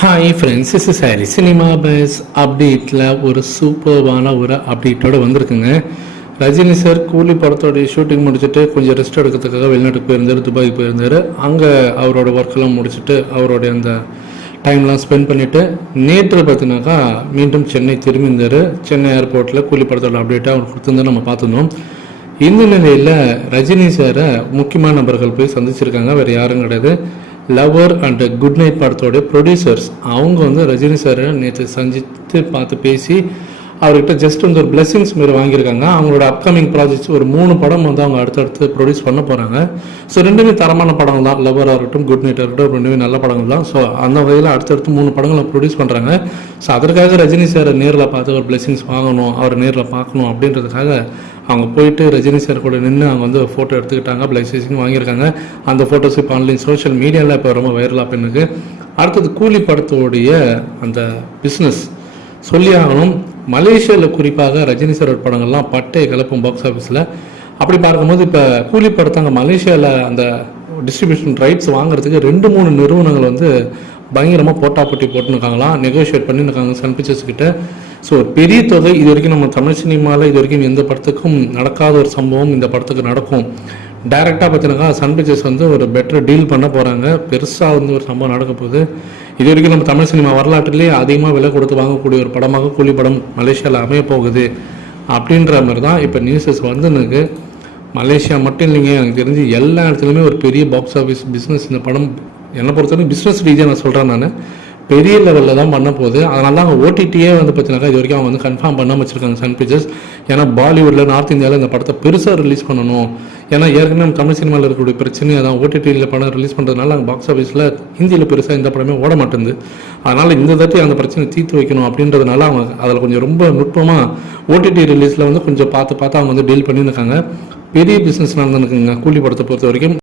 Hi friends, is sorry cinema bus அப்டேட்டில் ஒரு சூப்பர்வான ஒரு அப்டேட்டோடு வந்திருக்குங்க. ரஜினி சார் கூலி படத்தோடைய ஷூட்டிங் முடிச்சுட்டு கொஞ்சம் ரெஸ்ட் எடுக்கிறதுக்காக வெளிநாட்டுக்கு போயிருந்தார், துபாய்க்கு போயிருந்தார். அங்கே அவரோட ஒர்க்கெல்லாம் முடிச்சுட்டு அவருடைய அந்த டைம்லாம் ஸ்பெண்ட் பண்ணிவிட்டு நேற்று பார்த்தினாக்கா மீண்டும் சென்னை திரும்பியிருந்தார். சென்னை ஏர்போர்ட்டில் கூலி படத்தோட அப்டேட்டாக அவர் கொடுத்துருந்தா நம்ம பார்த்துருந்தோம். இந்த நிலையில் ரஜினி சாரை முக்கியமான நபர்கள் போய் சந்திச்சிருக்காங்க. வேறு யாரும் கிடையாது, லவர் அண்ட் குட் நைட் படத்தோடைய ப்ரொடியூசர்ஸ். அவங்க வந்து ரஜினி சாரை நேற்று சந்தித்து பார்த்து பேசி அவர்கிட்ட ஜஸ்ட் வந்து ஒரு பிளெஸிங்ஸ் மாரி வாங்கியிருக்காங்க. அவங்களோட அப்கமிங் ப்ராஜெக்ட்ஸ் ஒரு 3 படம் வந்து அவங்க அடுத்தடுத்து ப்ரொடியூஸ் பண்ண போகிறாங்க. ஸோ ரெண்டுமே தரமான படம் தான். லவராக இருக்கட்டும், குட் நைட்டாக இருக்கட்டும், ரெண்டுமே நல்ல படங்கள் தான். ஸோ அந்த வகையில் அடுத்தடுத்து 3 படங்களை ப்ரொடியூஸ் பண்ணுறாங்க. ஸோ அதற்காக ரஜினி சாரை நேரில் பார்த்து ஒரு பிளெஸிங்ஸ் வாங்கணும், அவரை நேரில் பார்க்கணும் அப்படின்றதுக்காக அவங்க போயிட்டு ரஜினி சார் கூட நின்று அவங்க வந்து ஃபோட்டோ எடுத்துக்கிட்டாங்க, பிளெஸிங் வாங்கியிருக்காங்க. அந்த ஃபோட்டோஸ் இப்போ ஆன்லைன் சோஷியல் மீடியாவில் இப்போ ரொம்ப வைரலாக பெண்ணுக்கு. அடுத்தது கூலி படத்தோடைய அந்த பிஸ்னஸ் சொல்லி ஆகணும். மலேசியாவில் குறிப்பாக ரஜினி சார் படங்கள்லாம் பட்டை கிளப்பும் பாக்ஸ் ஆஃபீஸில். அப்படி பார்க்கும்போது இப்போ கூலி படத்தாங்க மலேசியாவில் அந்த டிஸ்ட்ரிபியூஷன் ரைட்ஸ் வாங்குறதுக்கு 2-3 நிறுவனங்கள் வந்து பயங்கரமாக போட்டி போட்டுருக்காங்களாம், நெகோஷியேட் பண்ணியிருக்காங்க சன் பிக்சர்ஸ் கிட்ட. ஸோ ஒரு பெரிய தொகை. இது வரைக்கும் நம்ம தமிழ் சினிமாவில் இது வரைக்கும் எந்த படத்துக்கும் நடக்காத ஒரு சம்பவம் இந்த படத்துக்கு நடக்கும். டைரெக்டாக பார்த்தீங்கன்னா சன் பிக்சர்ஸ் வந்து ஒரு பெட்டர் டீல் பண்ண போகிறாங்க. பெருசாக வந்து ஒரு சம்பவம் நடக்க போகுது. இது வரைக்கும் நம்ம தமிழ் சினிமா வரலாற்றிலேயே அதிகமாக விலை கொடுத்து வாங்கக்கூடிய ஒரு படமாக கூலி படம் மலேசியாவில் அமைய போகுது அப்படின்ற மாதிரி தான் இப்போ நியூஸஸ் வந்துனுக்கு. மலேசியா மட்டும் இல்லைங்க, எனக்கு தெரிஞ்சு எல்லா இடத்துலையுமே ஒரு பெரிய பாக்ஸ் ஆஃபீஸ் பிஸ்னஸ் இந்த படம் என்னை பொறுத்தவரைக்கும் பிஸ்னஸ் ரீதியாக நான் சொல்கிறேன். நான் பெரிய லெவலில் தான் பண்ண போகுது. அதனால தான் அவங்க ஓடிடியே வந்து பார்த்தீங்கன்னாக்கா இது வரைக்கும் அவங்க வந்து கன்ஃபார்ம் பண்ணாமல் வச்சுருக்காங்க சன் பிக்சர்ஸ். ஏன்னா பாலிவுட்டில் நார்த் இந்தியாவில் இந்த படத்தை பெருசாக ரிலீஸ் பண்ணணும். ஏன்னா ஏற்கனவே நம்ம தமிழ் சினிமாவில் இருக்கக்கூடிய பிரச்சனையை தான் ஓடிடியில் படம் ரிலீஸ் பண்ணுறதுனால அங்கே பாக்ஸ் ஆஃபீஸில் ஹிந்தியில் பெருசாக இந்த படமே ஓட மாட்டேங்குது. அதனால் இந்த தட்டி அந்த பிரச்சனை தீர்த்து வைக்கணும் அப்படின்றதுனால அவங்க அதில் கொஞ்சம் ரொம்ப நுட்பமாக ஓடிடி ரிலீஸில் வந்து கொஞ்சம் பார்த்து அவங்க வந்து டீல் பண்ணியிருக்காங்க. பெரிய பிஸ்னஸ் நடந்துருக்குங்க கூலி படத்தை பொறுத்த வரைக்கும்.